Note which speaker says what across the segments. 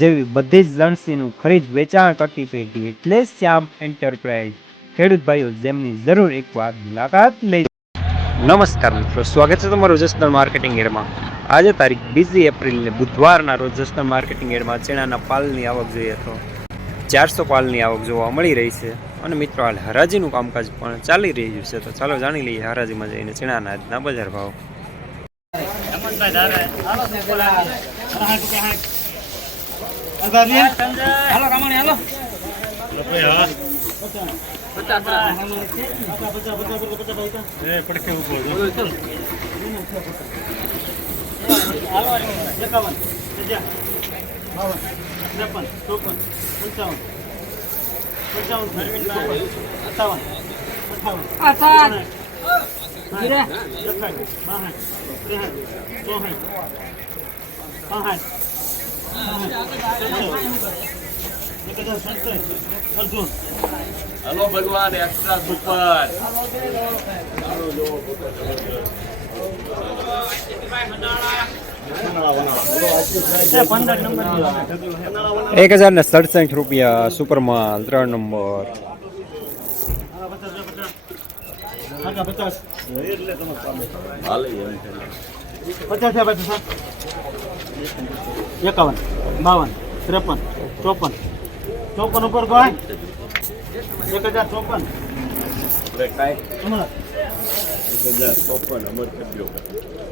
Speaker 1: જેવી બધી જ લણસીનું ખરીદ વેચાણ કરતી પેઢી એટલે શ્યામ એન્ટરપ્રાઇઝ ખેડૂત ભાઈઓ જેમની જરૂર એકવાર મુલાકાત લઈ નમસ્કાર મિત્રો સ્વાગત છે તમારું જસનલ માર્કેટિંગ એડમાં. આજે તારીખ બીજી એપ્રિલને બુધવારના રોજ જસનલ માર્કેટિંગ એડમાં ચણાના પાલની આવક જોઈએ તો ચારસો પાલની આવક જોવા મળી રહી છે. અને મિત્રો હાલ હરાજીનું કામકાજ પણ ચાલી રહ્યું છે. તો ચાલો જાણી લઈએ હરાજીમાં જઈને ચણાના આજના બજાર ભાવ.
Speaker 2: હાલો રામાણી હાલો એકાવન બાવન ત્રેપન ચોપન પંચાવન પંચાવન સત્તાવન અઠાવન અર્જુન
Speaker 3: હલો ભગવાન એક્સ્ટ્રા સુપર
Speaker 1: એક હજાર ને સડસઠ રૂપિયા સુપરમાલ ત્રણ નંબર.
Speaker 2: પચાસ ભાઈ એકાવન બાવન ત્રેપન ચોપન. ચોપન ઉપર કોઈ? એક હજાર ચોપન.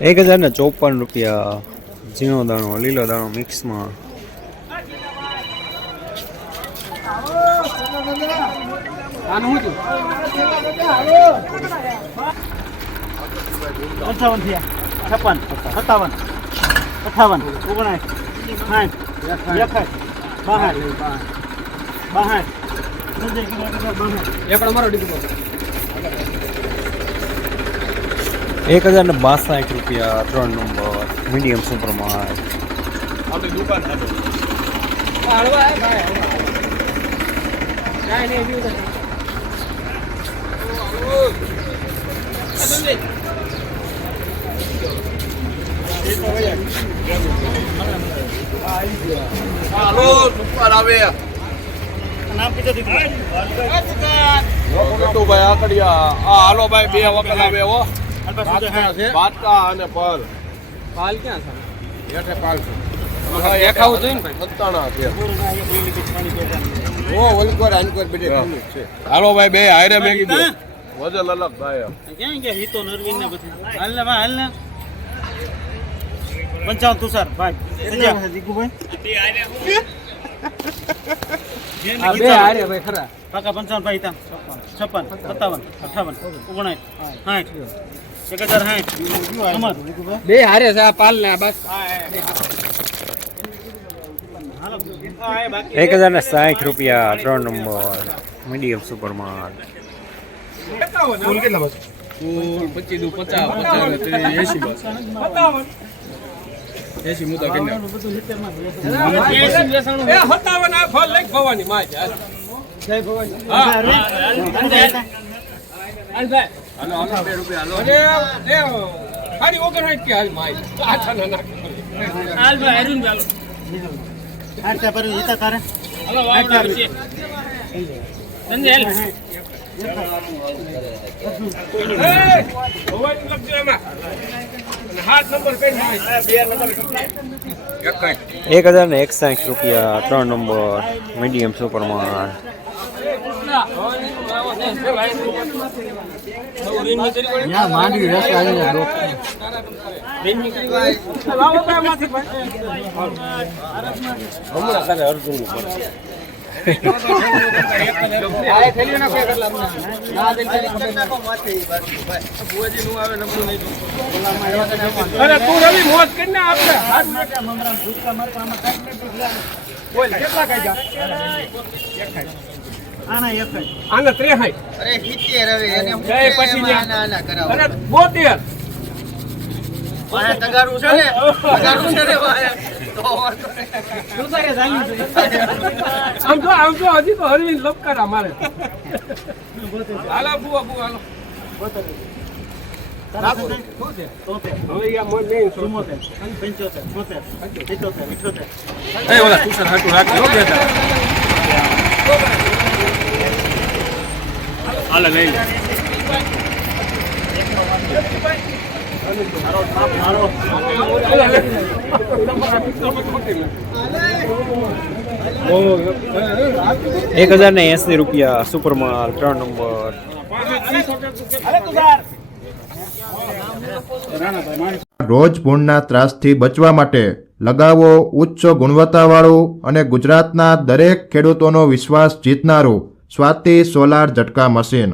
Speaker 1: એક હજાર ને ચોપન રૂપિયા ઝીણો દાણો લીલો દાણો મિક્સમાં.
Speaker 2: પંચાવન થયા? છપ્પન સત્તાવન અઠાવન ઓગણાઠ બાસઠ સંજય કિલો બાસઠ
Speaker 1: એક હજાર ને બાસઠ રૂપિયા ત્રણ નંબર મીડિયમ સુપરમાલ
Speaker 3: આપણી દુકાન સાથે હાલો સુપર આવે ભાઈ હાલો ભાઈ બે વખત આવે હો અને પલ
Speaker 4: પાલ ક્યાં છે
Speaker 3: હેઠે પાલ. ઓ વલકોર આનકોર બેઠે છે હાલો ભાઈ બે હારે મેગી દો વજલ અલગ ભાઈ
Speaker 2: ક્યાં ગયા હિતો નરવિંદ ને બધું હાલ ને હાલ ને પંચાવન તુષાર ભાઈ. સંજય દીકુભાઈ
Speaker 4: બે હારે ભાઈ ખરા.
Speaker 2: કાકા પંચાવન ભાઈ ત્યાં છપ્પન સત્તાવન અઠાવન ઓગણાઠ સાઠ એક હજાર સાઠ અમર
Speaker 4: બે હારે છે આ પાલ ને આ બસ
Speaker 1: એક હજાર ને સાઠ રૂપિયા ત્રણ નંબર. મીડિયમ સુપરમાલ
Speaker 4: પચીસ દુ પચાસ પચાસ એસી બસ એસી મુદ્દા કરી નાખ.
Speaker 2: બધું સિત્તેરમાં જ છે.
Speaker 4: એસી બેસાણું.
Speaker 3: હાલો હાલો બે રૂપિયા હાલ
Speaker 1: એક હજાર ને નંબર મીડિયમ સુપરમાલ
Speaker 2: યા માંડવી રસ આવી દો
Speaker 3: હમણાં તારે
Speaker 4: આ નાખો માં. ખબર ના. ભુવાજી નું આવે નહીં. અરે તું
Speaker 2: એક જ.
Speaker 4: આને ત્રેહાઈ
Speaker 5: અરે સિત્તેર હવે એને અર્જુન
Speaker 4: જય
Speaker 5: કે
Speaker 4: પછી
Speaker 5: એમાં
Speaker 4: ન્યા.
Speaker 5: આના આના
Speaker 4: બોતેર.
Speaker 5: તગારું છે ને? તગારું છે ને વાંહે. તો વાંધો નહીં.
Speaker 2: શું કરે ચાલ્યું છે?
Speaker 4: આમ જો હજી તો હરવી લપકારા મારે હાલો બુઆ બુઆ હાલો હાલે લઈ લે
Speaker 1: એક હજાર ને એસી રૂપિયા સુપરમાલ ત્રણ નંબર
Speaker 6: રોજ ભૂણના ત્રાસથી બચવા માટે લગાવો ઉચ્ચ ગુણવત્તાવાળું અને ગુજરાતના દરેક ખેડૂતોનો વિશ્વાસ જીતનારું સ્વાતિ સોલાર ઝટકા મશીન.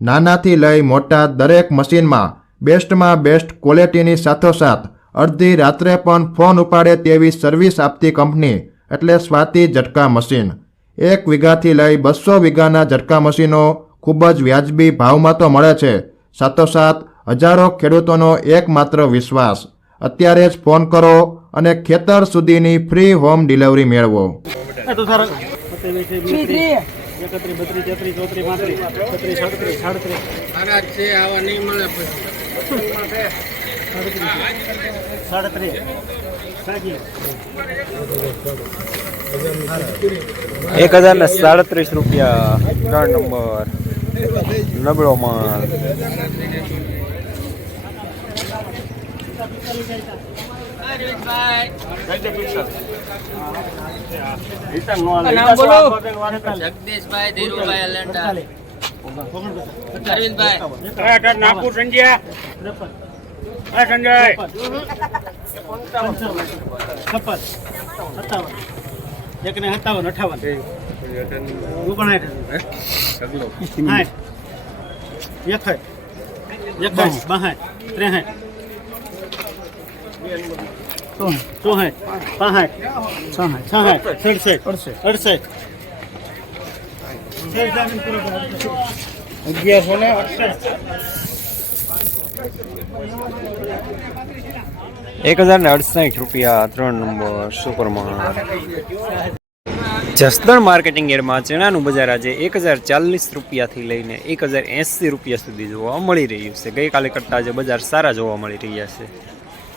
Speaker 6: નાનાથી લઈ મોટા દરેક મશીનમાં બેસ્ટમાં બેસ્ટ ક્વોલિટીની સાથોસાથ અડધી રાત્રે પણ ફોન ઉપાડે તેવી સર્વિસ આપતી કંપની એટલે સ્વાતિ ઝટકા મશીન. એક વીઘાથી લઈ બસો વીઘાના ઝટકા મશીનો ખૂબ જ વ્યાજબી ભાવમાં તો મળે છે. સાથોસાથ હજારો ખેડૂતોનો એકમાત્ર વિશ્વાસ. અત્યારે જ ફોન કરો અને ખેતર સુધીની ફ્રી હોમ ડિલિવરી મેળવો.
Speaker 2: એકત્રીસ બત્રીસ તેત્રીસ ચોત્રીસ પાંત્રીસ છત્રીસ સાડત્રીસ
Speaker 3: છે આવા નહીં મળે
Speaker 1: એક હજાર ને સાડત્રીસ રૂપિયા ત્રણ નંબર નબળો માલ
Speaker 2: રિટર્ન નો હાલે.
Speaker 4: નામ બોલો.
Speaker 5: જગદીશભાઈ ધીરુભાઈ અલંડા
Speaker 4: અરે નાગપુર સંજય સંજય
Speaker 2: છપ્પન સત્તાવન એક ને સત્તાવન અઠાવન ચોસઠ પાસઠ છસઠ સડસઠ અડસઠ અગિયારસો ને
Speaker 1: એક હજાર ને અડસઠ. રૂપિયા ત્રણ નંબર સુપર જસદણ માર્કેટિંગ એરમાં ચણાનું બજાર આજે એક હજાર ચાલીસ રૂપિયાથી લઈને એક હજાર એંસી રૂપિયા સુધી જોવા મળી રહ્યું છે. ગઈકાલે કરતાં આજે બજાર સારા જોવા મળી રહ્યા છે.